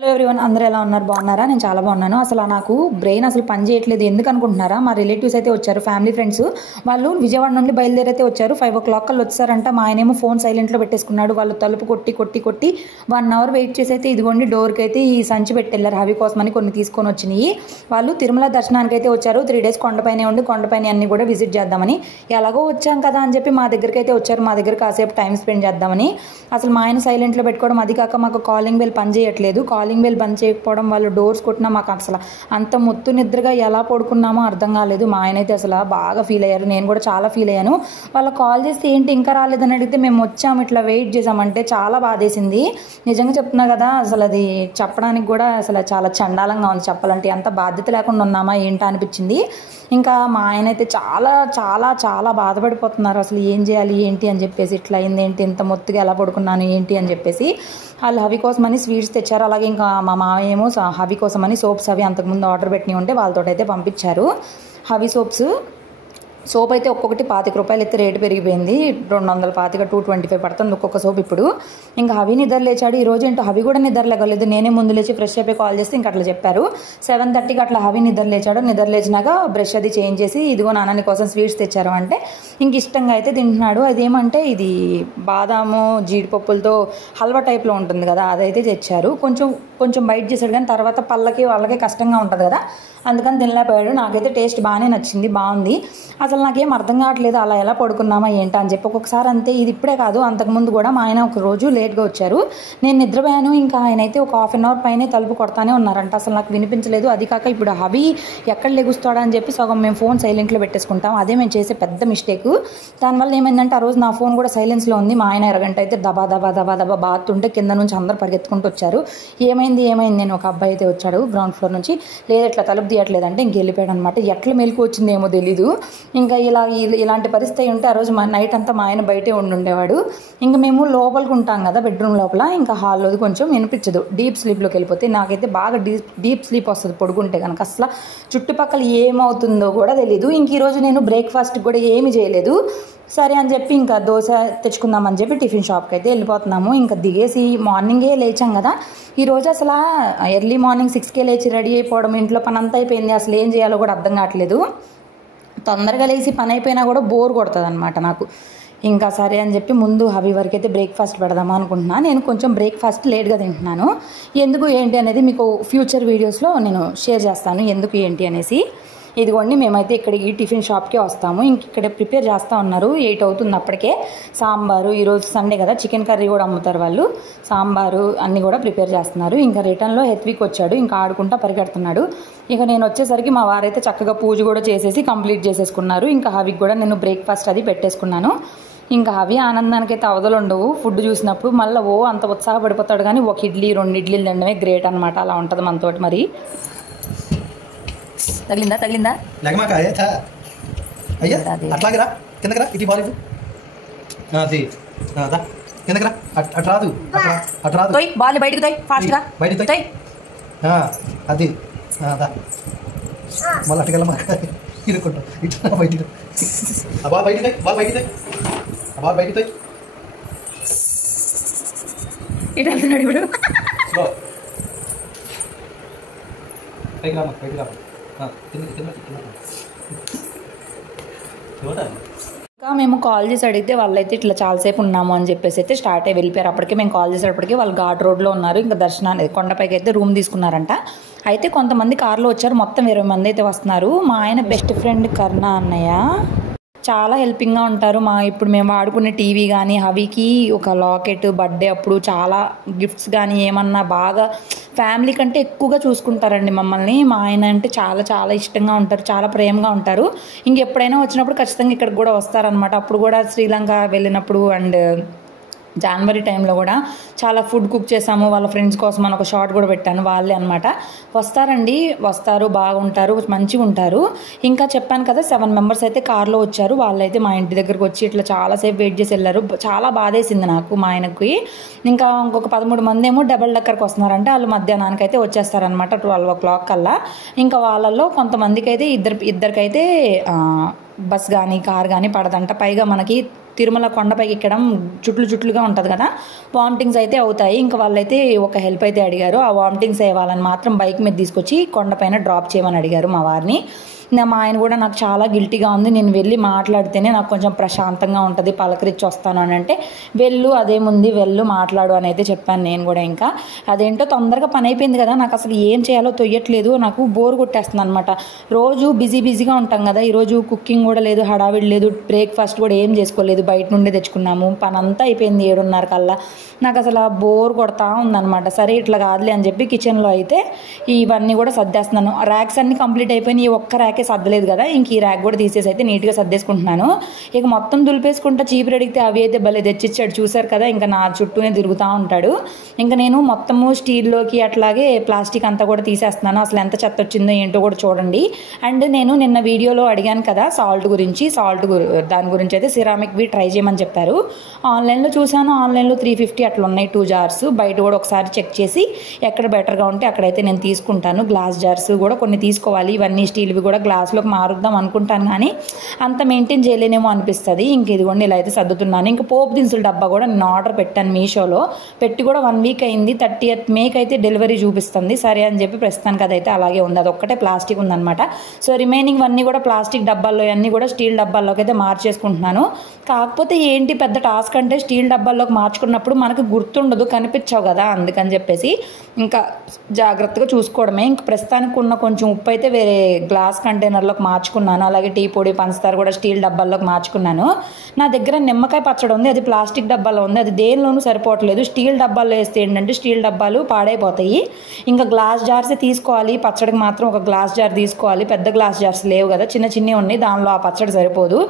Hello everyone, అందరూ ఎలా ఉన్నారు? బాగున్నారా? నేను చాలా బాగున్నాను. అసలు నాకు బ్రెయిన్ అసలు పని చేయట్లేదు. ఎందుకు అనుకుంటున్నారా? మా రిలేటివ్స్ అయితే వచ్చారు, ఫ్యామిలీ ఫ్రెండ్స్. వాళ్ళు విజయవాడ నుండి బయలుదేరైతే వచ్చారు. 5 o'clock కల్లా వచ్చారంట. మా ఆయనేమో ఫోన్ సైలెంట్లో పెట్టేసుకున్నాడు. వాళ్ళు తలుపు కొట్టి 1 hour వెయిట్ చేసి అయితే ఇదిగోండి డోర్కి అయితే ఈ సంచి పెట్టెళ్ళారు. హవి కోసమని కొన్ని తీసుకొని వచ్చినాయి. వాళ్ళు తిరుమల దర్శనానికి అయితే వచ్చారు. 3 days కొండపైనే ఉండి కొండపైన అన్ని కూడా విజిట్ చేద్దామని. ఎలాగో వచ్చాం కదా అని చెప్పి మా దగ్గరికి అయితే వచ్చారు. మా దగ్గర కాసేపు టైం స్పెండ్ చేద్దామని. అసలు మా ఆయన సైలెంట్లో పెట్టుకోవడం, అది కాక మాకు కాలింగ్ బెల్ పని చేయట్లేదు. కాలింగ్ బెల్ బంద్ చేయకపోవడం, వాళ్ళు డోర్స్ కొట్టినా మాకు అసలు అంత మొత్తు నిద్రగా ఎలా పడుకున్నామో అర్థం కాలేదు. మా ఆయన అయితే అసలు బాగా ఫీల్ అయ్యారు. నేను కూడా చాలా ఫీల్ అయ్యాను. వాళ్ళు కాల్ చేస్తే ఏంటి ఇంకా రాలేదని అడిగితే మేము వచ్చాము, ఇట్లా వెయిట్ చేసామంటే చాలా బాధేసింది. నిజంగా చెప్తున్నా కదా, అసలు అది చెప్పడానికి కూడా అసలు చాలా చండాలంగా ఉంది. చెప్పాలంటే ఎంత బాధ్యత లేకుండా ఉన్నామా ఏంటా అనిపించింది. ఇంకా మా ఆయన అయితే చాలా చాలా చాలా బాధపడిపోతున్నారు. అసలు ఏం చేయాలి ఏంటి అని చెప్పేసి, ఇట్లా అయింది ఏంటి, ఇంత మొత్తుగా ఎలా పడుకున్నాను ఏంటి అని చెప్పేసి. వాళ్ళు హవి కోసమని స్వీట్స్ తెచ్చారు. అలాగే ఇంకా మా మామయ్య ఏమో హవి కోసమని సోప్స్ అవి అంతకుముందు ఆర్డర్ పెట్టినవి ఉంటే వాళ్ళతో అయితే పంపించారు. హవి సోప్ అయితే ఒక్కొక్కటి 25 రూపాయలు అయితే రేటు పెరిగిపోయింది. 225, 225 పడుతుంది ఒక్కొక్క సోప్ ఇప్పుడు. ఇంకా హవి నిద్ర లేచాడు. ఈరోజు ఏంటో హవి కూడా నిద్ర లేగలేదు. నేనే ముందు లేచి ఫ్రెష్ అయిపోయి కాల్ చేస్తే ఇంకా అట్లా చెప్పారు. 7:30కి అట్లా హవి నిద్ర లేచాడు. నిద్ర లేచినాక బ్రష్ అది చేంజ్ చేసి ఇదిగో నాన్న కోసం స్వీట్స్ తెచ్చారు అంటే ఇంక ఇష్టంగా అయితే తింటున్నాడు. అదేమంటే ఇది బాదాము జీడిపప్పులతో హల్వా టైప్లో ఉంటుంది కదా, అదైతే తెచ్చారు. కొంచెం బయట చేశాడు, కానీ తర్వాత వాళ్ళకి కష్టంగా ఉంటుంది కదా, అందుకని తినలేకపోయాడు. నాకైతే టేస్ట్ బాగానే నచ్చింది, బాగుంది. అసలు నాకేం అర్థం కావట్లేదు అలా ఎలా పడుకున్నామా ఏంటా అని చెప్పి. ఒక్కొక్కసారి అంతే, ఇది ఇప్పుడే కాదు, అంతకుముందు కూడా మా ఆయన ఒక రోజు లేట్గా వచ్చారు. నేను నిద్రపోయాను. ఇంకా ఆయన అయితే ఒక 1/2 hour పైనే తలుపు కొడతానే ఉన్నారంట. అసలు నాకు వినిపించలేదు. అది కాక ఇప్పుడు హవి ఎక్కడ లెగుస్తాడా అని చెప్పి సగం మేము ఫోన్ సైలెంట్లో పెట్టేసుకుంటాం. అదే మేము చేసే పెద్ద మిస్టేక్. దానివల్ల ఏమైందంటే ఆ రోజు నా ఫోన్ కూడా సైలెన్స్లో ఉంది. మా ఆయన అరగంట అయితే దబా బాతుంటే కింద నుంచి అందరూ పరిగెత్తుకుంటూ వచ్చారు. ఏమైంది నేను ఒక అబ్బాయి అయితే వచ్చాడు గ్రౌండ్ ఫ్లోర్ నుంచి. లేదు ఇట్లా తలుపు తీయట్లేదంటే ఇంక వెళ్ళిపోయాడు అనమాట. ఎట్లా మెలకు వచ్చిందేమో తెలీదు. ఇంకా ఇలాంటి పరిస్థితి ఉంటే ఆ రోజు నైట్ అంతా మా ఆయన బయటే ఉండేవాడు. ఇంకా మేము లోపలికి ఉంటాం కదా బెడ్రూమ్ లోపల, ఇంకా హాల్లోది కొంచెం వినిపించదు. డీప్ స్లీప్లోకి వెళ్ళిపోతే నాకైతే బాగా డీప్ స్లీప్ వస్తుంది పడుకుంటే కనుక. అసలు చుట్టుపక్కల ఏమవుతుందో కూడా తెలీదు. ఇంక ఈరోజు నేను బ్రేక్ఫాస్ట్ కూడా ఏమి చేయలేదు. సరే అని చెప్పి ఇంకా దోశ తెచ్చుకుందామని చెప్పి టిఫిన్ షాప్కి అయితే వెళ్ళిపోతున్నాము. ఇంకా దిగేసి మార్నింగే లేచాం కదా. ఈరోజు అసలు ఎర్లీ మార్నింగ్ 6కే లేచి రెడీ అయిపోవడం, ఇంట్లో పని అంతా అయిపోయింది. అసలు ఏం చేయాలో కూడా అర్థం కావట్లేదు. తొందరగా లేచి పని అయిపోయినా కూడా బోర్ కొడుతుంది అనమాట నాకు. ఇంకా సరే అని చెప్పి ముందు హవి వరకు అయితే బ్రేక్ఫాస్ట్ పెడదామా అనుకుంటున్నాను. నేను కొంచెం బ్రేక్ఫాస్ట్ లేట్గా తింటున్నాను. ఎందుకు ఏంటి అనేది మీకు ఫ్యూచర్ వీడియోస్లో నేను షేర్ చేస్తాను, ఎందుకు ఏంటి అనేసి. ఇదిగోండి మేమైతే ఇక్కడ ఈ టిఫిన్ షాప్కే వస్తాము. ఇంక ఇక్కడ ప్రిపేర్ చేస్తూ ఉన్నారు. 8 అవుతుంది అప్పటికే. సాంబారు, ఈరోజు సండే కదా, చికెన్ కర్రీ కూడా అమ్ముతారు వాళ్ళు. సాంబారు అన్నీ కూడా ప్రిపేర్ చేస్తున్నారు. ఇంకా రిటర్న్లో హెత్విక్ వచ్చాడు, ఇంకా ఆడుకుంటా పరిగెడుతున్నాడు. ఇక నేను వచ్చేసరికి మా వారైతే చక్కగా పూజ కూడా చేసేసి కంప్లీట్ చేసేసుకున్నారు. ఇంకా హవికి కూడా నేను బ్రేక్ఫాస్ట్ అది పెట్టేసుకున్నాను. ఇంకా అవి ఆనందానికి అయితే అవధులు ఉండవు. ఫుడ్ చూసినప్పుడు మళ్ళీ అంత ఉత్సాహపడిపోతాడు. కానీ 1 ఇడ్లీ 2 ఇడ్లీలు తినడమే గ్రేట్ అనమాట. అలా ఉంటుంది మనతోటి. మరి తగిలిందా అట్లాగరా కిందకరా, ఇటు బాలేదు కిందకరా, అట్రాదు బాల్ బయటకు తోయ్, ఫాస్ట్ గా బయట అది మళ్ళీ అటుకెళ్ళమా ఇరుకుంటాం ఇట్లా బయట బాల్ బయట బాల్ బయట ఇటు వెళ్తున్నాడు ఇప్పుడు. పైకి రామా, పైకి రామా. ఇంకా మేము కాల్ చేసి అడిగితే వాళ్ళైతే ఇట్లా చాలాసేపు ఉన్నాము అని చెప్పేసి అయితే స్టార్ట్ అయ్యి వెళ్ళిపోయారు. అప్పటికే మేము కాల్ చేసేటప్పటికి వాళ్ళు ఘాట్ రోడ్లో ఉన్నారు. ఇంకా దర్శనాన్ని కొండపైకి అయితే రూమ్ తీసుకున్నారంట. అయితే కొంతమంది కార్లో వచ్చారు. మొత్తం 20 మంది అయితే వస్తున్నారు. మా ఆయన బెస్ట్ ఫ్రెండ్ కర్ణ అన్నయ్య చాలా హెల్పింగ్గా ఉంటారు. ఇప్పుడు మేము వాడుకునే టీవీ కానీ, హవికి ఒక లాకెట్, బర్త్డే అప్పుడు చాలా గిఫ్ట్స్ కానీ ఏమన్నా బాగా ఫ్యామిలీ కంటే ఎక్కువగా చూసుకుంటారండి మమ్మల్ని. మా ఆయన అంటే చాలా చాలా ఇష్టంగా ఉంటారు, చాలా ప్రేమగా ఉంటారు. ఇంకెప్పుడైనా వచ్చినప్పుడు ఖచ్చితంగా ఇక్కడికి కూడా వస్తారనమాట. అప్పుడు కూడా శ్రీలంక వెళ్ళినప్పుడు అండ్ జనవరి టైంలో కూడా చాలా ఫుడ్ కుక్ చేసాము వాళ్ళ ఫ్రెండ్స్ కోసం అని ఒక షార్ట్ కూడా పెట్టాను. వాళ్ళే అనమాట. వస్తారు బాగుంటారు, మంచిగా ఉంటారు. ఇంకా చెప్పాను కదా 7 members అయితే కార్లో వచ్చారు. వాళ్ళైతే మా ఇంటి దగ్గరకు వచ్చి ఇట్లా చాలాసేపు వెయిట్ చేసి వెళ్ళారు. చాలా బాధేసింది నాకు మా ఆయనకి. ఇంకా ఇంకొక 13 మంది ఏమో డబల్ డెక్కర్కి వస్తున్నారంటే వాళ్ళు మధ్యాహ్నానికి అయితే వచ్చేస్తారనమాట 12 o'clock కల్లా. ఇంకా వాళ్ళల్లో కొంతమందికి అయితే ఇద్దరికైతే బస్ కానీ కార్ కానీ పడదంట. పైగా మనకి తిరుమల కొండపైకి ఎక్కడం చుట్లుగా ఉంటుంది కదా, వామిటింగ్స్ అయితే అవుతాయి. ఇంకా వాళ్ళైతే ఒక హెల్ప్ అయితే అడిగారు. ఆ వామిటింగ్స్ అయ్యే వాళ్ళని మాత్రం బైక్ మీద తీసుకొచ్చి కొండపైన డ్రాప్ చేయమని అడిగారు మా వారిని. మా ఆయన కూడా నాకు చాలా గిల్టీగా ఉంది, నేను వెళ్ళి మాట్లాడితేనే నాకు కొంచెం ప్రశాంతంగా ఉంటుంది, పలకరించి వస్తాను అని అంటే, అదేముంది వెళ్ళు మాట్లాడు అని అయితే చెప్పాను నేను కూడా. ఇంకా అదేంటో తొందరగా పని అయిపోయింది కదా, నాకు అసలు ఏం చేయాలో తొయ్యట్లేదు, నాకు బోర్ కొట్టేస్తుంది అనమాట. రోజు బిజీగా ఉంటాం కదా, ఈరోజు కుకింగ్ కూడా లేదు, హడావిడి లేదు, బ్రేక్ఫాస్ట్ కూడా ఏం చేసుకోలేదు, బయట నుండి తెచ్చుకున్నాము. పని అంతా అయిపోయింది 7:30 కల్లా. నాకు అసలు బోర్ కొడతా ఉందన్నమాట. సరే ఇట్లా కాదులే అని చెప్పి కిచెన్లో అయితే ఇవన్నీ కూడా సర్దేస్తున్నాను. ర్యాక్స్ అన్ని కంప్లీట్ అయిపోయినాయి, ఈ ఒక్క ర్యాకే సర్దలేదు కదా, ఇంక ఈ ర్యాక్ కూడా తీసేసి అయితే నీట్గా సర్దేసుకుంటున్నాను. ఇక మొత్తం దులిపేసుకుంటా చీపురు అడిగితే అవి అయితే భలే తెచ్చిచ్చాడు, చూసారు కదా, ఇంకా నా చుట్టూనే తిరుగుతూ ఉంటాడు. ఇంకా నేను మొత్తము స్టీల్లోకి అట్లాగే ప్లాస్టిక్ అంతా కూడా తీసేస్తున్నాను. అసలు ఎంత చెత్త వచ్చిందో ఏంటో కూడా చూడండి. అండ్ నేను నిన్న వీడియోలో అడిగాను కదా సాల్ట్ గురించి, దాని గురించి అయితే సిరామిక్వి ట్రై చేయమని చెప్పారు. ఆన్లైన్లో చూసాను, ఆన్లైన్లో 350 అట్లా ఉన్నాయి 2 జార్స్. బయట కూడా ఒకసారి చెక్ చేసి ఎక్కడ బెటర్గా ఉంటే అక్కడైతే నేను తీసుకుంటాను. గ్లాస్ జార్స్ కూడా కొన్ని తీసుకోవాలి, ఇవన్నీ స్టీల్వి కూడా గ్లాస్లోకి మారుద్దాం అనుకుంటాను, కానీ అంత మెయింటైన్ చేయలేనేమో అనిపిస్తుంది. ఇంక ఇదిగోండి ఇలా అయితే సర్దుతున్నాను. ఇంకా పోపు దినుసుల డబ్బా కూడా నేను ఆర్డర్ పెట్టాను మీషోలో, పెట్టి కూడా 1 వీక్ అయింది. 30th మేకి అయితే డెలివరీ చూపిస్తుంది. సరే అని చెప్పి ప్రస్తుతానికి అదైతే అలాగే ఉంది, అది ఒక్కటే ప్లాస్టిక్ ఉందన్నమాట. సో రిమైనింగ్ అన్నీ కూడా ప్లాస్టిక్ డబ్బాల్లో, అన్నీ కూడా స్టీల్ డబ్బాల్లోకి అయితే మార్చేసుకుంటున్నాను. కాకపోతే ఏంటి పెద్ద టాస్క్ అంటే స్టీల్ డబ్బాల్లోకి మార్చుకున్నప్పుడు మనకు గుర్తుండదు, కనిపించవు కదా, అందుకని చెప్పేసి ఇంకా జాగ్రత్తగా చూసుకోవడమే. ఇంక ప్రస్తుతానికి ఉన్న కొంచెం ఉప్పు అయితే వేరే గ్లాస్ కంటైనర్లోకి మార్చుకున్నాను. అలాగే టీ పొడి, పంచదార కూడా స్టీల్ డబ్బాల్లోకి మార్చుకున్నాను. నా దగ్గర నిమ్మకాయ పచ్చడి ఉంది, అది ప్లాస్టిక్ డబ్బాలో ఉంది, అది దేనిలోనూ సరిపోవట్లేదు. స్టీల్ డబ్బాల్లో వేస్తే ఏంటంటే స్టీల్ డబ్బాలు పాడైపోతాయి. ఇంకా గ్లాస్ జార్సే తీసుకోవాలి, పచ్చడికి మాత్రం ఒక గ్లాస్ జార్ తీసుకోవాలి. పెద్ద గ్లాస్ జార్స్ లేవు కదా, చిన్నవి ఉన్నాయి, దానిలో ఆ పచ్చడి సరిపోదు.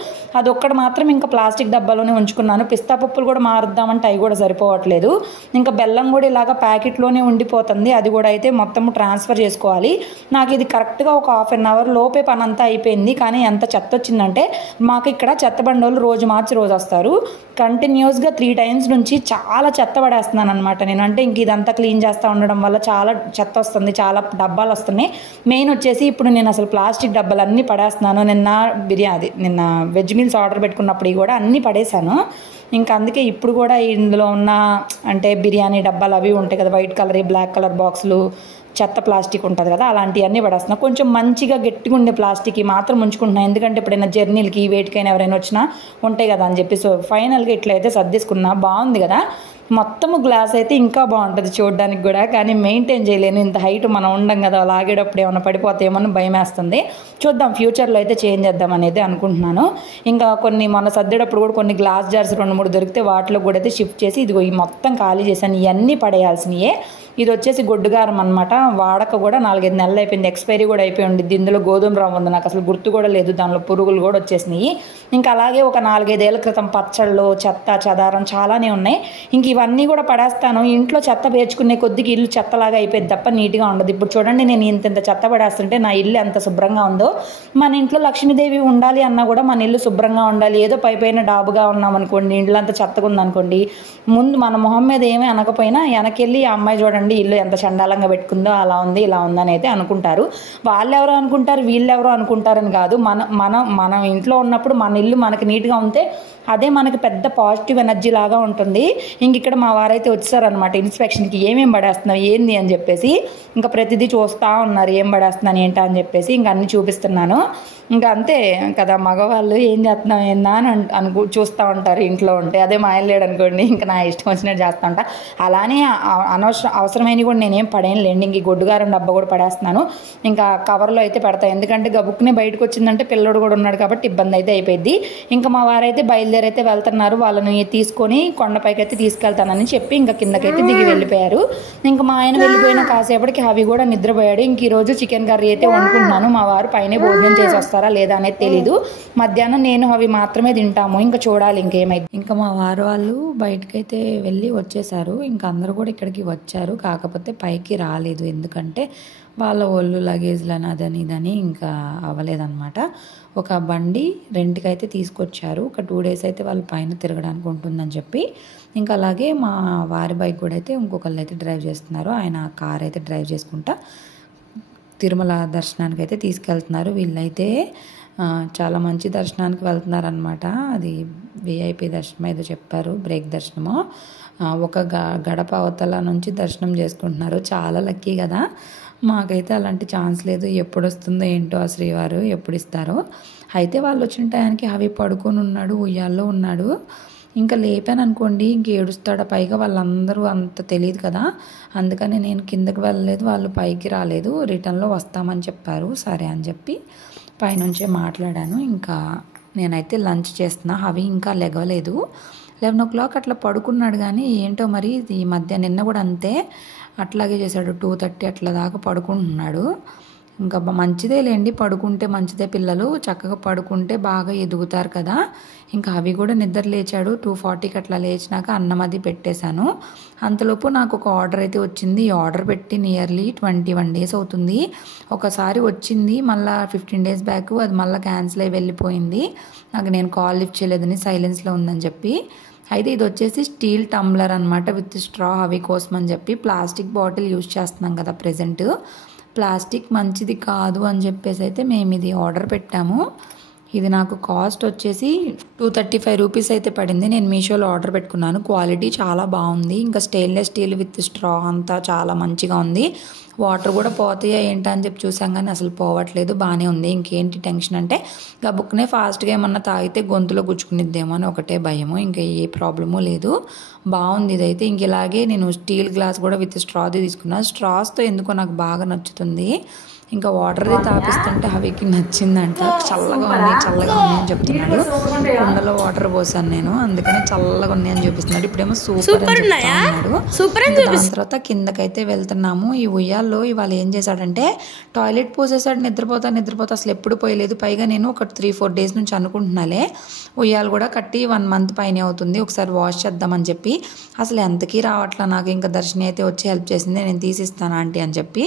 అదొక్కటి మాత్రం ఇంకా ప్లాస్టిక్ డబ్బాలోనే ఉంచుకున్నాను. పిస్తా పప్పులు కూడా మారుద్దామంటే అవి కూడా సరిపోవట్లేదు. ఇంకా బెల్లం కూడా ఇలాగ ప్యాకెట్లోనే ఉండిపోతుంది, అది కూడా అయితే మొత్తం ట్రాన్స్ఫర్ చేసుకోవాలి. నాకు ఇది కరెక్ట్గా ఒక 1/2 అవర్ లోపే పని అంతా అయిపోయింది. కానీ ఎంత చెత్త వచ్చిందంటే, మాకు ఇక్కడ చెత్త బండోళ్ళు రోజు మార్చి రోజు వస్తారు. కంటిన్యూస్గా 3 times నుంచి చాలా చెత్త పడేస్తున్నాను అనమాట నేను. అంటే ఇంక ఇదంతా క్లీన్ చేస్తూ ఉండడం వల్ల చాలా చెత్త వస్తుంది, చాలా డబ్బాలు వస్తున్నాయి. మెయిన్ వచ్చేసి ఇప్పుడు నేను అసలు ప్లాస్టిక్ డబ్బాలు అన్నీ పడేస్తున్నాను. నిన్న వెజ్ మీల్స్ ఆర్డర్ పెట్టుకున్నప్పుడు కూడా అన్నీ పడేశాను. ఇంకా అందుకే ఇప్పుడు కూడా ఇందులో ఉన్న అంటే బిర్యానీ డబ్బాలు అవి ఉంటాయి కదా, వైట్ కలర్, బ్లాక్ కలర్ బాక్సులు, చెత్త ప్లాస్టిక్ ఉంటుంది కదా, అలాంటివన్నీ పడేస్తున్నాను. కొంచెం మంచిగా గట్టిగా ఉండే ప్లాస్టిక్ మాత్రం ఉంచుకుంటున్నాను, ఎందుకంటే ఎప్పుడైనా జర్నీలకి వేటికైనా ఎవరైనా వచ్చినా ఉంటాయి కదా అని చెప్పి. సో ఫైనల్గా ఇట్లయితే సర్దేసుకున్నా. బాగుంది కదా, మొత్తము గ్లాస్ అయితే ఇంకా బాగుంటుంది చూడడానికి కూడా, కానీ మెయింటైన్ చేయలేను. ఇంత హైట్ మనం ఉండం కదా, లాగేటప్పుడు ఏమైనా పడిపోతేమో భయం వేస్తుంది. చూద్దాం, ఫ్యూచర్లో అయితే చేంజ్ చేద్దాం అనేది అనుకుంటున్నాను. ఇంకా మొన్న సర్దేటప్పుడు కూడా కొన్ని గ్లాస్ జార్స్ 2-3 దొరికితే వాటిలో కూడా అయితే షిఫ్ట్ చేసి ఇదిగో ఈ మొత్తం ఖాళీ చేశాను. ఇవన్నీ పడేయాల్సినయే. ఇది వచ్చేసి గొడ్డుగారం అనమాట, వాడక కూడా 4-5 నెలలు అయిపోయింది, ఎక్స్పైరీ కూడా అయిపోయి ఉండిద్ది. ఇందులో గోధుమ రవ్వ ఉంది, నాకు అసలు గుర్తు కూడా లేదు, దానిలో పురుగులు కూడా వచ్చేసినాయి. ఇంకా అలాగే ఒక 4-5 ఏళ్ల క్రితం పచ్చళ్ళు, చెత్త చెదారం చాలానే ఉన్నాయి. ఇంక ఇవన్నీ కూడా పడేస్తాను. ఇంట్లో చెత్త పేర్చుకునే కొద్దికి ఇల్లు చెత్తలాగా అయిపోయింది తప్ప నీట్గా ఉండదు. ఇప్పుడు చూడండి, నేను ఇంత చెత్త పడేస్తుంటే నా ఇల్లు ఎంత శుభ్రంగా ఉందో. మన ఇంట్లో లక్ష్మీదేవి ఉండాలి అన్నా కూడా మన ఇల్లు శుభ్రంగా ఉండాలి. ఏదో పైన డాబుగా ఉన్నాం అనుకోండి, ఇంట్లో అంతా చెత్తగా ఉందనుకోండి, ముందు మన మొహం మీద ఏమీ అనకపోయినా వెనకెళ్ళి ఆ అమ్మాయి చూడండి ఇల్లు ఎంత చండాలంగా పెట్టుకుందో, అలా ఉంది ఇలా ఉందని అయితే అనుకుంటారు. వాళ్ళెవరో అనుకుంటారు, వీళ్ళెవరో అనుకుంటారని కాదు. మనం ఇంట్లో ఉన్నప్పుడు మన ఇల్లు మనకి నీట్గా ఉంటే అదే మనకి పెద్ద పాజిటివ్ ఎనర్జీ లాగా ఉంటుంది. ఇంక ఇక్కడ మా వారైతే వచ్చారనమాట ఇన్స్పెక్షన్కి, ఏమేమి పడేస్తున్నావు ఏంది అని చెప్పేసి. ఇంకా ప్రతిదీ చూస్తూ ఉన్నారు, ఏం పడేస్తున్నాను ఏంటా అని చెప్పేసి. ఇంకా అన్నీ చూపిస్తున్నాను. ఇంకా అంతే కదా, మగవాళ్ళు ఏం చేస్తున్నావు ఏందా అని చూస్తూ ఉంటారు ఇంట్లో ఉంటే. అదే మా ఆయన లేడు అనుకోండి, ఇంకా నా ఇష్టం వచ్చినట్టు చేస్తూ ఉంటా. అలానే అవసరమైనవి కూడా నేనేం పడేయలేండి. ఇంక ఈ గొడ్డుగారం డబ్బా కూడా పడేస్తున్నాను. ఇంకా కవర్లో అయితే పెడతాను, ఎందుకంటే గబుక్కునే బయటకు వచ్చిందంటే పిల్లడు కూడా ఉన్నాడు కాబట్టి ఇబ్బంది అయితే అయిపోయింది. ఇంకా మా వారైతే బయలుదేరైతే వెళ్తున్నారు, వాళ్ళని తీసుకొని కొండపైకి అయితే తీసుకెళ్తానని చెప్పి ఇంకా కిందకైతే దిగి వెళ్ళిపోయారు. ఇంకా మా ఆయన వెళ్ళిపోయిన కాసేపటికి అవి కూడా నిద్రపోయాడు. ఇంక ఈరోజు చికెన్ కర్రీ అయితే వండుకుంటున్నాను. మా వారు పైన భోజనం చేసి వస్తారా లేదా అనేది తెలీదు. మధ్యాహ్నం నేను అవి మాత్రమే తింటాము, ఇంకా చూడాలి ఇంకేమైంది. ఇంకా మా వారు వాళ్ళు బయటకైతే వెళ్ళి వచ్చేసారు. ఇంకా అందరూ కూడా ఇక్కడికి వచ్చారు, కాకపోతే పైకి రాలేదు, ఎందుకంటే వాళ్ళ ఒళ్ళు లగేజ్లని అదని ఇదని ఇంకా అవ్వలేదన్నమాట. ఒక బండి రెంట్కి అయితే తీసుకొచ్చారు. ఒక 2 days అయితే వాళ్ళు పైన తిరగడానికి ఉంటుందని చెప్పి. ఇంకా అలాగే మా వారి బైక్ కూడా అయితే ఇంకొకళ్ళు అయితే డ్రైవ్ చేస్తున్నారు. ఆయన కార్ అయితే డ్రైవ్ చేసుకుంటా తిరుమల దర్శనానికి అయితే తీసుకెళ్తున్నారు. వీళ్ళైతే చాలా మంచి దర్శనానికి వెళ్తున్నారనమాట. అది విఐపి దర్శనం ఏదో చెప్పారు, బ్రేక్ దర్శనము. ఒక గడప అవతల నుంచి దర్శనం చేసుకుంటున్నారు. చాలా లక్కీ కదా. మాకైతే అలాంటి ఛాన్స్ లేదు. ఎప్పుడు వస్తుందో ఏంటో ఆ శ్రీవారు ఎప్పుడు ఇస్తారో. అయితే వాళ్ళు వచ్చిన టయానికి అవి పడుకొని ఉన్నాడు, ఉయ్యాల్లో ఉన్నాడు. ఇంకా లేపాను అనుకోండి ఇంక ఏడుస్తాడు. పైగా వాళ్ళందరూ అంత తెలియదు కదా, అందుకని నేను కిందకి వెళ్ళలేదు, వాళ్ళు పైకి రాలేదు. రిటర్న్లో వస్తామని చెప్పారు. సరే అని చెప్పి పైనుంచే మాట్లాడాను. ఇంకా నేనైతే లంచ్ చేస్తున్నా. అవి ఇంకా లెగవలేదు. 11 o'clock అట్లా పడుకున్నాడు. కానీ ఏంటో మరి ఈ మధ్య నిన్న కూడా అంతే అట్లాగే చేశాడు. 2:30 అట్లా దాకా పడుకుంటున్నాడు. ఇంకా మంచిదే లేండి, పడుకుంటే మంచిదే. పిల్లలు చక్కగా పడుకుంటే బాగా ఎదుగుతారు కదా. ఇంకా అవి కూడా నిద్ర లేచాడు. 2:40కి అట్లా లేచినాక అన్నం అది పెట్టేశాను. అంతలోపు నాకు ఒక ఆర్డర్ అయితే వచ్చింది. ఈ ఆర్డర్ పెట్టి నియర్లీ 21 days అవుతుంది. ఒకసారి వచ్చింది, మళ్ళీ 15 days బ్యాక్ అది మళ్ళీ క్యాన్సిల్ అయ్యి వెళ్ళిపోయింది. నాకు నేను కాల్ లిఫ్ట్ చేయలేదని, సైలెన్స్లో ఉందని చెప్పి. అయితే ఇది వచ్చేసి స్టీల్ టంబ్లర్ అనమాట, విత్ స్ట్రా. అవి కోసం అని చెప్పి ప్లాస్టిక్ బాటిల్ యూజ్ చేస్తున్నాం కదా ప్రజెంట్. ప్లాస్టిక్ మంచిది కాదు అని చెప్పేసి అయితే మేము ఇది ఆర్డర్ పెట్టాము. ఇది నాకు కాస్ట్ వచ్చేసి 235 rupees అయితే పడింది. నేను మీషోలో ఆర్డర్ పెట్టుకున్నాను. క్వాలిటీ చాలా బాగుంది. ఇంకా స్టెయిన్లెస్ స్టీల్ విత్ స్ట్రా అంతా చాలా మంచిగా ఉంది. వాటర్ కూడా పోతాయా ఏంటా అని చెప్పి చూసాం కానీ అసలు పోవట్లేదు, బాగానే ఉంది. ఇంకేంటి టెన్షన్ అంటే గబుక్కునే ఫాస్ట్గా ఏమన్నా తాగితే గొంతులో గుచ్చుకునిద్దేమో అని ఒకటే భయము. ఇంకా ఏ ప్రాబ్లము లేదు, బాగుంది ఇదైతే. ఇంక ఇలాగే నేను స్టీల్ గ్లాస్ కూడా విత్ స్ట్రాది తీసుకున్నాను. స్ట్రాస్తో ఎందుకో నాకు బాగా నచ్చుతుంది. ఇంకా వాటర్ది తాపిస్తుంటే హవికి నచ్చిందంట. చల్లగా ఉన్నాయి చల్లగా ఉన్నాయని చెప్తున్నాడు. కుండలో వాటర్ పోసాను నేను, అందుకని చల్లగా ఉన్నాయని చూపిస్తున్నాడు. ఇప్పుడేమో సూపర్ అని చెప్తున్నాడు. దాని తర్వాత కిందకైతే వెళ్తున్నాము. ఈ ఉయ్యాల్లో ఇవాళ ఏం చేశాడంటే టాయిలెట్ పోసేసాడు. నిద్రపోతా అసలు ఎప్పుడు పోయలేదు. పైగా నేను ఒక 3-4 days నుంచి అనుకుంటున్నాలే ఉయ్యాలు కూడా కట్టి 1 month పైనే అవుతుంది, ఒకసారి వాష్ చేద్దామని చెప్పి. అసలు ఎంతకీ రావట్లా నాకు. ఇంకా దర్శని అయితే వచ్చి హెల్ప్ చేసింది. నేను తీసిస్తాను ఆంటీ అని చెప్పి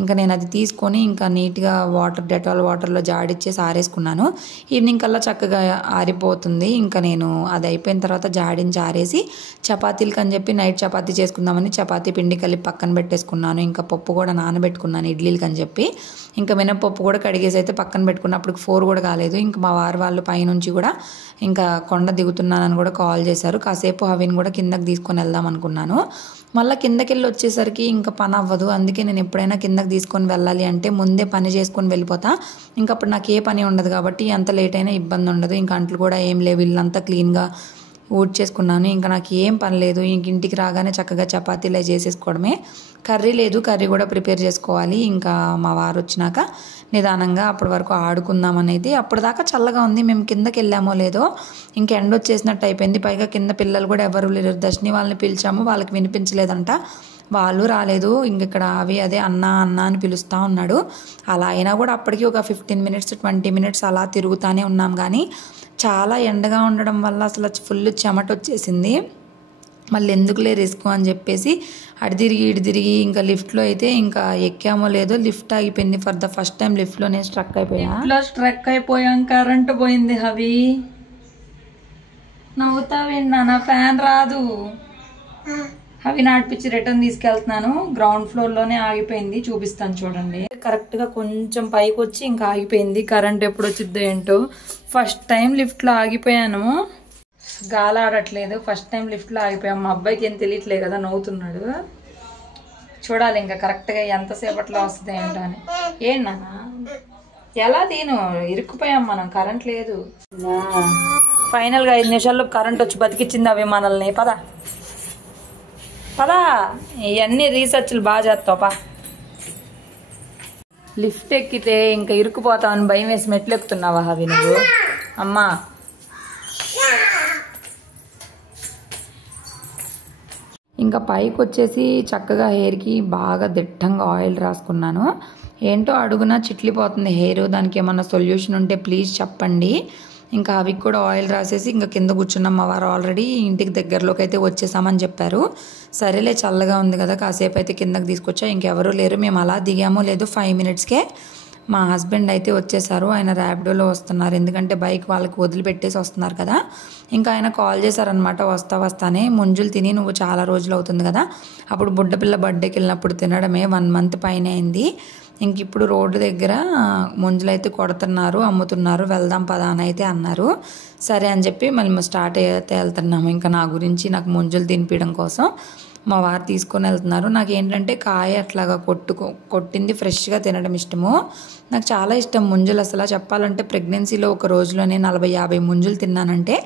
ఇంకా నేను అది తీసుకొని ఇంకా నీట్గా డెటాల్ వాటర్లో జాడిచ్చేసి ఆరేసుకున్నాను. ఈవినింగ్ కల్లా చక్కగా ఆరిపోతుంది. ఇంకా నేను అది అయిపోయిన తర్వాత జాడించి ఆరేసి చపాతీలకి అని చెప్పి నైట్ చపాతీ చేసుకుందామని చపాతీ పిండి కలిపి పక్కన పెట్టేసుకున్నాను. ఇంకా పప్పు కూడా నానబెట్టుకున్నాను ఇడ్లీలకి అని చెప్పి. ఇంకా మినపప్పు కూడా కడిగేసి అయితే పక్కన పెట్టుకున్నప్పుడు 4 కూడా కాలేదు. ఇంకా మా వారు వాళ్ళు పైనుంచి కూడా ఇంకా కొండ దిగుతున్నానని కూడా కాల్ చేశారు. కాసేపు అవిని కూడా కిందకి తీసుకొని వెళ్దాం అనుకున్నాను. మళ్ళీ కిందకి వెళ్ళి వచ్చేసరికి ఇంకా పని అవ్వదు. అందుకే నేను ఎప్పుడైనా కిందకి తీసుకొని వెళ్ళాలి అంటే ముందే పని చేసుకొని వెళ్ళిపోతా. ఇంకా అప్పుడు నాకు ఏ పని ఉండదు కాబట్టి ఎంత లేట్ అయినా ఇబ్బంది ఉండదు. ఇంకా అంట్లు కూడా ఏం లేవు, ఇల్లంతా క్లీన్గా ఊడ్చేసుకున్నాను. ఇంకా నాకు ఏం పని లేదు. ఇంక ఇంటికి రాగానే చక్కగా చపాతీలు చేసేసుకోవడమే. కర్రీ లేదు, కర్రీ కూడా ప్రిపేర్ చేసుకోవాలి. ఇంకా మా వారు వచ్చినాక నిదానంగా అప్పటి వరకు ఆడుకుందామని అయితే. అప్పటిదాకా చల్లగా ఉంది. మేము కిందకి వెళ్ళామో లేదో ఇంక ఎండ వచ్చేసినట్టు అయిపోయింది. పైగా కింద పిల్లలు కూడా ఎవరు లేరు. దర్శని వాళ్ళని పిలిచాము, వాళ్ళకి వినిపించలేదంట, వాళ్ళు రాలేదు. ఇంక ఇక్కడ అదే అన్న అని పిలుస్తూ ఉన్నాడు. అలా అయినా కూడా అప్పటికి ఒక 15 minutes 20 minutes అలా తిరుగుతూనే ఉన్నాం. కానీ చాలా ఎండగా ఉండడం వల్ల అసలు ఫుల్ చెమట వచ్చేసింది. మళ్ళీ ఎందుకులే రిస్క్ అని చెప్పేసి అటు తిరిగి ఇంకా లిఫ్ట్లో అయితే ఇంకా ఎక్కామో లేదో లిఫ్ట్ ఆగిపోయింది. ఫర్ ద ఫస్ట్ టైం లిఫ్ట్లో నేను స్ట్రక్ అయిపోయాం. కరెంట్ పోయింది. అవి నవ్వుతావేంటి నాన్న, ఫ్యాన్ రాదు. అవి నాటిపించి రిటర్న్ తీసుకెళ్తున్నాను. గ్రౌండ్ ఫ్లోర్లోనే ఆగిపోయింది, చూపిస్తాను చూడండి. కరెక్ట్గా కొంచెం పైకి వచ్చి ఇంకా ఆగిపోయింది. కరెంట్ ఎప్పుడు వచ్చిద్దో ఏంటో. ఫస్ట్ టైం లిఫ్ట్లో ఆగిపోయాను. గాలి ఆడట్లేదు. ఫస్ట్ టైం లిఫ్ట్లో ఆగిపోయాం. మా అబ్బాయికి ఏం తెలియట్లేదు కదా, నవ్వుతున్నాడు. చూడాలి ఇంకా కరెక్ట్గా ఎంతసేపట్లో వస్తుంది ఏంటో అని. ఏంటన్నా ఎలా తీను ఇరుక్కుపోయాం మనం, కరెంట్ లేదు. ఫైనల్గా 5 నిమిషాల్లో కరెంట్ వచ్చి బతికిచ్చింది అవి మనల్ని. పదా ఇవన్నీ రీసెర్చ్లు బాగా చేస్తావా. లిఫ్ట్ ఎక్కితే ఇంకా ఇరుక్కుపోతావని భయం వేసి మెట్లు ఎక్కుతున్నావా అవి నువ్వు? అమ్మా ఇంకా పైకి వచ్చేసి చక్కగా హెయిర్కి బాగా దిట్టంగా ఆయిల్ రాసుకున్నాను. ఏంటో అడుగున చిట్లిపోతుంది హెయిర్. దానికి ఏమన్నా సొల్యూషన్ ఉంటే ప్లీజ్ చెప్పండి. ఇంకా అవి కూడా ఆయిల్ రాసేసి ఇంకా కింద కూర్చున్నాం. మా వారు ఆల్రెడీ ఇంటికి దగ్గరలోకి అయితే వచ్చేసామని చెప్పారు. సరేలే చల్లగా ఉంది కదా కాసేపు అయితే కిందకి తీసుకొచ్చా. ఇంకెవరూ లేరు. మేము అలా దిగామో లేదు 5 minutesకే మా హస్బెండ్ అయితే వచ్చేసారు. ఆయన ర్యాపిడోలో వస్తున్నారు, ఎందుకంటే బైక్ వాళ్ళకి వదిలిపెట్టేసి వస్తున్నారు కదా. ఇంకా ఆయన కాల్ చేశారనమాట, వస్తానే ముంజులు తిని నువ్వు చాలా రోజులు అవుతుంది కదా, అప్పుడు బుడ్డపిల్ల బర్త్డేకి వెళ్ళినప్పుడు తినడమే 1 month పైన అయింది. ఇంక ఇప్పుడు రోడ్డు దగ్గర ముంజలు అయితే కొడుతున్నారు, అమ్ముతున్నారు, వెళ్దాం పదా అని అయితే అన్నారు. సరే అని చెప్పి మళ్ళీ స్టార్ట్ అయితే వెళ్తున్నాము. ఇంకా నా గురించి నాకు ముంజలు తినిపించడం కోసం మా వారు తీసుకొని వెళ్తున్నారు. నాకు ఏంటంటే కాయ అట్లాగా కొట్టింది ఫ్రెష్గా తినడం ఇష్టము. నాకు చాలా ఇష్టం ముంజలు. అసలు చెప్పాలంటే ప్రెగ్నెన్సీలో ఒక రోజులోనే 40-50 ముంజలు తిన్నానంటే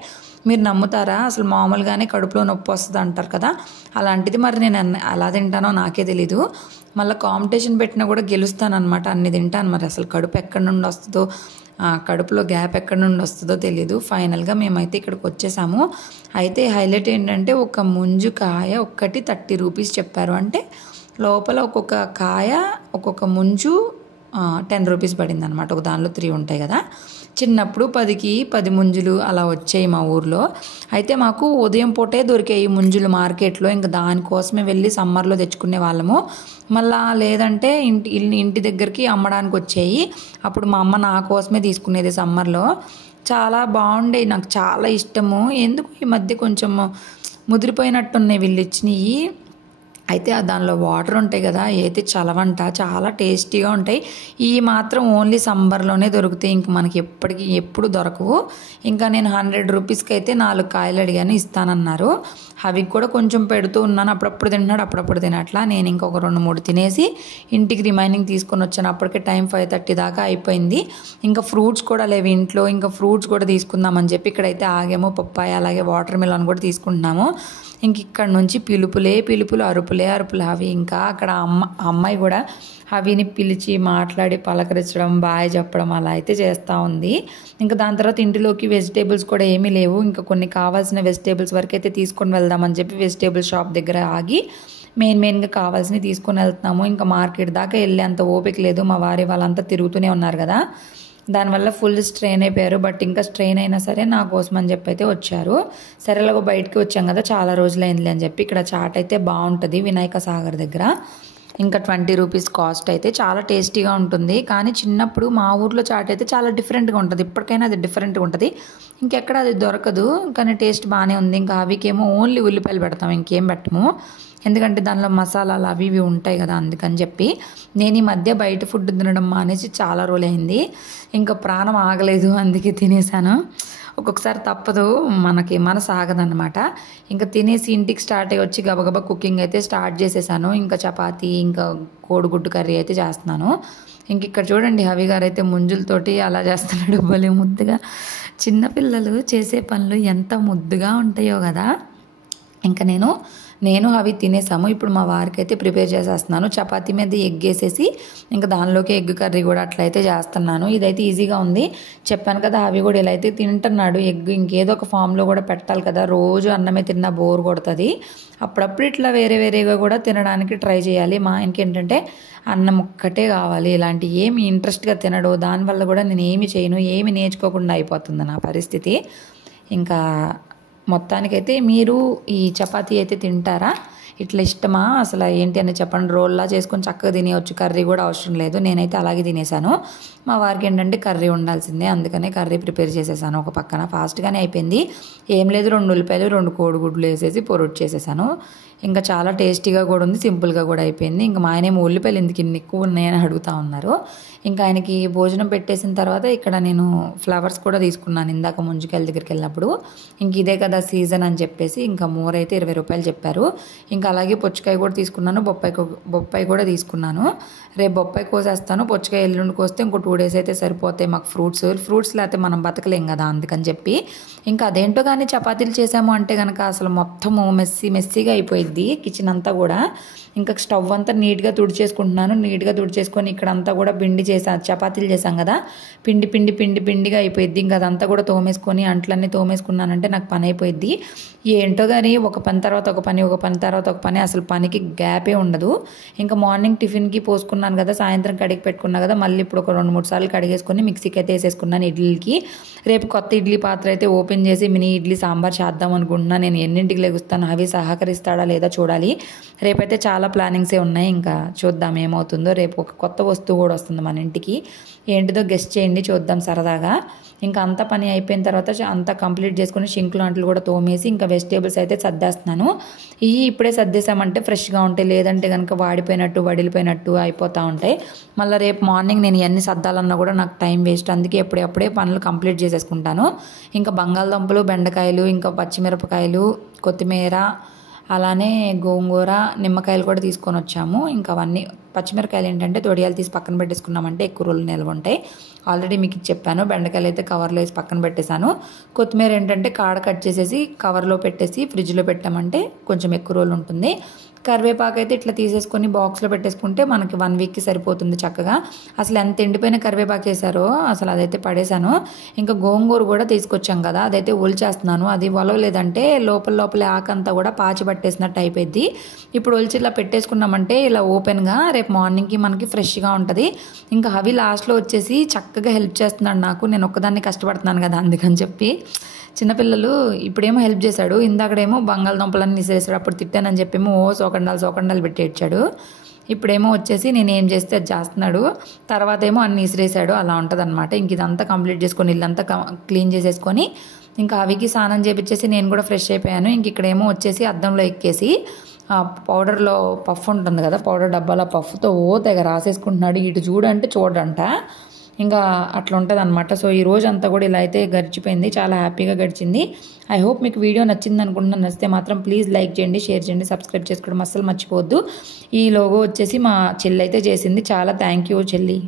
మీరు నమ్ముతారా? అసలు మామూలుగానే కడుపులో నొప్పి వస్తుంది అంటారు కదా, అలాంటిది మరి నేను అలా తింటానో నాకే తెలీదు. మళ్ళీ కాంపిటీషన్ పెట్టినా కూడా గెలుస్తానమాట, అన్ని తింటాను. మరి అసలు కడుపు ఎక్కడి నుండి వస్తుందో, కడుపులో గ్యాప్ ఎక్కడి నుండి వస్తుందో తెలీదు. ఫైనల్గా మేమైతే ఇక్కడికి వచ్చేసాము. అయితే హైలైట్ ఏంటంటే ఒక ముంజు కాయ ఒక్కటి 30 రూపీస్ చెప్పారు. అంటే లోపల ఒక్కొక్క కాయ ఒక్కొక్క ముంజు 10 రూపీస్ పడింది అనమాట. ఒక దానిలో 3 ఉంటాయి కదా. చిన్నప్పుడు 10కి 10 ముంజులు అలా వచ్చాయి మా ఊర్లో. అయితే మాకు ఉదయం పూటే దొరికాయి ముంజులు మార్కెట్లో. ఇంకా దానికోసమే వెళ్ళి సమ్మర్లో తెచ్చుకునే వాళ్ళము. మళ్ళా లేదంటే ఇంటి దగ్గరికి అమ్మడానికి వచ్చాయి. అప్పుడు మా అమ్మ నా కోసమే తీసుకునేది సమ్మర్లో. చాలా బాగుండేవి, నాకు చాలా ఇష్టము. ఎందుకు ఈ మధ్య కొంచెం ముదిరిపోయినట్టున్నాయి వీళ్ళు ఇచ్చినవి. అయితే దానిలో వాటర్ ఉంటాయి కదా, అయితే చలవంట, చాలా టేస్టీగా ఉంటాయి. ఈ మాత్రం ఓన్లీ సమ్మర్లోనే దొరుకుతాయి, ఇంక మనకి ఎప్పుడు దొరకవు. ఇంకా నేను 100 రూపీస్కి అయితే 4 కాయలు అడిగాను, ఇస్తానన్నారు. అవి కూడా కొంచెం పెడుతూ ఉన్నాను. అప్పుడప్పుడు తింటున్నాడు, అప్పుడప్పుడు తినట్లా. నేను ఇంకొక 2-3 తినేసి ఇంటికి రిమైనింగ్ తీసుకొని వచ్చాను. అప్పటికే టైం 5:30 దాకా అయిపోయింది. ఇంకా ఫ్రూట్స్ కూడా లేవు ఇంట్లో. ఇంకా ఫ్రూట్స్ కూడా తీసుకుందామని చెప్పి ఇక్కడైతే ఆగాము. పప్పాయ అలాగే వాటర్ మిలన్ కూడా తీసుకుంటున్నాము. ఇంక ఇక్కడ నుంచి పిలుపులు, అరుపులు. అవి ఇంకా అక్కడ అమ్మాయి కూడా అవిని పిలిచి మాట్లాడి పలకరించడం, బాయ్ చెప్పడం అలా అయితే చేస్తూ ఉంది. ఇంకా దాని తర్వాత ఇంటిలోకి వెజిటేబుల్స్ కూడా ఏమీ లేవు. ఇంకా కొన్ని కావాల్సిన వెజిటేబుల్స్ వరకు అయితే తీసుకొని వెళ్దామని చెప్పి వెజిటేబుల్ షాప్ దగ్గర ఆగి మెయిన్గా కావాల్సినవి తీసుకొని వెళ్తున్నాము. ఇంకా మార్కెట్ దాకా వెళ్ళే అంత ఓపిక లేదు. మా వారి వాళ్ళంతా తిరుగుతూనే ఉన్నారు కదా, దానివల్ల ఫుల్ స్ట్రెయిన్ అయిపోయారు. బట్ ఇంకా స్ట్రెయిన్ అయినా సరే నా కోసం అని చెప్పి అయితే వచ్చారు. సరేలాగో బయటకి వచ్చాం కదా, చాలా రోజులైంది అని చెప్పి ఇక్కడ చాట్ అయితే బాగుంటుంది వినాయక సాగర్ దగ్గర. ఇంకా 20 రూపీస్ కాస్ట్ అయితే చాలా టేస్టీగా ఉంటుంది. కానీ చిన్నప్పుడు మా ఊర్లో చాట్ అయితే చాలా డిఫరెంట్గా ఉంటుంది. ఇప్పటికైనా అది డిఫరెంట్గా ఉంటుంది, ఇంకెక్కడ అది దొరకదు. కానీ టేస్ట్ బాగానే ఉంది. ఇంకా అవికేమో ఓన్లీ ఉల్లిపాయలు పెడతాం, ఇంకేం పెట్టము. ఎందుకంటే దానిలో మసాలాలు అవి ఇవి ఉంటాయి కదా, అందుకని చెప్పి. నేను ఈ మధ్య బయట ఫుడ్ తినడం మానేసి చాలా రోజులైంది. ఇంకా ప్రాణం ఆగలేదు, అందుకే తినేసాను. ఒక్కొక్కసారి తప్పదు, మనకి మనసు ఆగదన్నమాట. ఇంకా తినేసి ఇంటికి స్టార్ట్ అయ్యి వచ్చి గబగబా కుకింగ్ అయితే స్టార్ట్ చేసేసాను. ఇంకా చపాతీ, ఇంకా కోడిగుడ్డు కర్రీ అయితే చేస్తున్నాను. ఇంక ఇక్కడ చూడండి, హవి గారు అయితే ముంజులతోటి అలా చేస్తున్నాడు, భలే ముద్దుగా. చిన్నపిల్లలు చేసే పనులు ఎంత ముద్దుగా ఉంటాయో కదా. ఇంకా నేను అవి తినేసాము. ఇప్పుడు మా వారికి అయితే ప్రిపేర్ చేసేస్తున్నాను. చపాతీ మీద ఎగ్ వేసేసి ఇంకా దానిలోకి ఎగ్ కర్రీ కూడా అట్లయితే చేస్తున్నాను. ఇదైతే ఈజీగా ఉంది. చెప్పాను కదా, అవి కూడా ఇలా అయితే తింటున్నాడు. ఎగ్ ఇంకేదో ఒక ఫామ్లో కూడా పెట్టాలి కదా, రోజు అన్నమే తిన్నా బోర్ కొడుతుంది. అప్పుడప్పుడు ఇట్లా వేరేగా కూడా తినడానికి ట్రై చేయాలి. మా ఆయనకి ఏంటంటే అన్నం ఒక్కటే కావాలి, ఇలాంటి ఏమి ఇంట్రెస్ట్గా తినడు. దానివల్ల కూడా నేను ఏమి చేయను, ఏమి నేర్చుకోకుండా అయిపోతుంది నా పరిస్థితి. ఇంకా మొత్తానికైతే మీరు ఈ చపాతీ అయితే తింటారా? ఇట్లా ఇష్టమా అసలు ఏంటి అని చెప్పండి. రోల్లా చేసుకొని చక్కగా తినేయచ్చు, కర్రీ కూడా అవసరం లేదు. నేనైతే అలాగే తినేసాను. మా వారికి ఏంటంటే కర్రీ ఉండాల్సిందే, అందుకనే కర్రీ ప్రిపేర్ చేసేసాను. ఒక పక్కన ఫాస్ట్గానే అయిపోయింది. ఏం లేదు, 2 ఉల్లిపాయలు 2 కోడిగుడ్లు వేసేసి పొరుటు చేసేసాను. ఇంకా చాలా టేస్టీగా కూడా ఉంది, సింపుల్గా కూడా అయిపోయింది. ఇంకా మా ఆయనేమో ఉల్లిపాయలు ఎందుకు ఇన్ని ఎక్కువ ఉన్నాయని అడుగుతూ ఉన్నారు. ఇంకా ఆయనకి భోజనం పెట్టేసిన తర్వాత ఇక్కడ నేను ఫ్లవర్స్ కూడా తీసుకున్నాను ఇందాక ముంజుకాయల దగ్గరికి వెళ్ళినప్పుడు. ఇంక ఇదే కదా సీజన్ అని చెప్పేసి ఇంకా మోర్ అయితే 20 రూపాయలు చెప్పారు. ఇంకా అలాగే పుచ్చకాయ కూడా తీసుకున్నాను, బొప్పాయి కూడా తీసుకున్నాను. రేపు బొప్పాయి కోసేస్తాను, పుచ్చకాయ ఎల్లుండి కోస్తే ఇంకో 2 డేస్ అయితే సరిపోతాయి మాకు. ఫ్రూట్స్ లేకపోతే మనం బతకలేం కదా, అందుకని చెప్పి. ఇంకా అదేంటో కానీ చపాతీలు చేసాము అంటే కనుక అసలు మొత్తము మెస్సీగా అయిపోయింది కిచెన్ అంతా కూడా. ఇంకా స్టవ్ అంతా నీట్గా తుడిచేసుకుంటున్నాను. నీట్గా తుడిచేసుకొని ఇక్కడంతా కూడా చపాతీలు చేసాం కదా, పిండిగా అయిపోయింది. ఇంకా అదంతా కూడా తోమేసుకొని అంట్లన్నీ తోమేసుకున్నానంటే నాకు పని అయిపోయింది. ఏంటో కానీ ఒక పని తర్వాత ఒక పని, అసలు పనికి గ్యాపే ఉండదు. ఇంకా మార్నింగ్ టిఫిన్కి పోసుకున్నాను కదా, సాయంత్రం కడిగి పెట్టుకున్నా కదా, మళ్ళీ ఇప్పుడు ఒక 2-3 సార్లు కడిగేసుకొని మిక్సీకి అయితే వేసేసుకున్నాను ఇడ్లీకి. రేపు కొత్త ఇడ్లీ పాత్ర అయితే ఓపెన్ చేసి మినీ ఇడ్లీ సాంబార్ చేద్దాం అనుకుంటున్నాను. నేను ఎన్నింటికి లెగుస్తాను, అవి సహకరిస్తాడా లేదా లేదా చూడాలి. రేపైతే చాలా ప్లానింగ్సే ఉన్నాయి, ఇంకా చూద్దాం ఏమవుతుందో. రేపు ఒక కొత్త వస్తువు కూడా వస్తుంది మన ఇంటికి, ఏంటిదో గెస్ట్ చేయండి, చూద్దాం సరదాగా. ఇంకా అంత పని అయిపోయిన తర్వాత అంతా కంప్లీట్ చేసుకుని షింకులు అంట్లు కూడా తోమేసి ఇంకా వెజిటేబుల్స్ అయితే సర్దేస్తున్నాను. ఇవి ఇప్పుడే సర్దేశామంటే ఫ్రెష్గా ఉంటాయి, లేదంటే కనుక వాడిపోయినట్టు వడిలిపోయినట్టు అయిపోతూ ఉంటాయి. మళ్ళీ రేపు మార్నింగ్ నేను ఇవన్నీ సర్దాలన్నా కూడా నాకు టైం వేస్ట్, అందుకే ఎప్పుడే పనులు కంప్లీట్ చేసేసుకుంటాను. ఇంకా బంగాళదుంపలు, బెండకాయలు, ఇంకా పచ్చిమిరపకాయలు, కొత్తిమీర, అలానే గోంగూర, నిమ్మకాయలు కూడా తీసుకొని వచ్చాము. ఇంకా అవన్నీ పచ్చిమిరకాయలు ఏంటంటే తొడియాలు తీసి పక్కన పెట్టేసుకున్నామంటే ఎక్కువ రోజులు నిల్వ ఉంటాయి. ఆల్రెడీ మీకు చెప్పాను. బెండకాయలు అయితే కవర్లో వేసి పక్కన పెట్టేశాను. కొత్తిమీర ఏంటంటే కాడ కట్ చేసేసి కవర్లో పెట్టేసి ఫ్రిడ్జ్లో పెట్టామంటే కొంచెం ఎక్కువ రోజులు ఉంటుంది. కరివేపాకు అయితే ఇట్లా తీసేసుకొని బాక్స్లో పెట్టేసుకుంటే మనకి 1 వీక్కి సరిపోతుంది చక్కగా. అసలు ఎంత ఎండిపోయిన కరివేపాకు వేసారో అసలు అదైతే పడేశాను. ఇంకా గోంగూర కూడా తీసుకొచ్చాం కదా, అదైతే ఒలిచేస్తున్నాను. అది ఒలవలేదంటే లోపల ఆకంతా కూడా పాచి పట్టేసినట్టు అయిపోయింది. ఇప్పుడు ఒలిచి ఇలా పెట్టేసుకున్నామంటే ఇలా ఓపెన్గా రేపు మార్నింగ్కి మనకి ఫ్రెష్గా ఉంటుంది. ఇంకా అవి లాస్ట్లో వచ్చేసి చక్కగా హెల్ప్ చేస్తున్నాడు నాకు. నేను ఒక్కదాన్ని కష్టపడుతున్నాను కదా, అందుకని చెప్పి. చిన్నపిల్లలు ఇప్పుడేమో హెల్ప్ చేశాడు, ఇందాకడేమో బంగాళదుంపలన్నీ విసిరేసాడు. అప్పుడు తిట్టానని చెప్పేమో సోకండాలు పెట్టి ఏడ్చాడు. ఇప్పుడేమో వచ్చేసి నేను ఏం చేస్తే అది చేస్తున్నాడు, తర్వాత ఏమో అన్ని విసిరేసాడు. అలా ఉంటుంది అనమాట. ఇంక ఇదంతా కంప్లీట్ చేసుకొని ఇల్లంతా క్లీన్ చేసేసుకొని ఇంకా అవికి స్నానం చేపించేసి నేను కూడా ఫ్రెష్ అయిపోయాను. ఇంక ఇక్కడేమో వచ్చేసి అద్దంలో ఎక్కేసి పౌడర్లో పఫ్ ఉంటుంది కదా, పౌడర్ డబ్బాలో పఫ్తో తెగ రాసేసుకుంటున్నాడు. ఇటు చూడంటే చూడంట, ఇంకా అట్లా ఉంటుంది అనమాట. సో ఈ రోజు అంతా కూడా ఇలా అయితే గడిచిపోయింది, చాలా హ్యాపీగా గడిచింది. ఐ హోప్ మీకు వీడియో నచ్చింది అనుకుంటున్నాను. నచ్చితే మాత్రం ప్లీజ్ లైక్ చేయండి, షేర్ చేయండి, సబ్స్క్రైబ్ చేసుకోవడం అస్సలు మర్చిపోవద్దు. ఈ లోగో వచ్చేసి మా చెల్లి అయితే చేసింది. చాలా థ్యాంక్ యూ చెల్లి.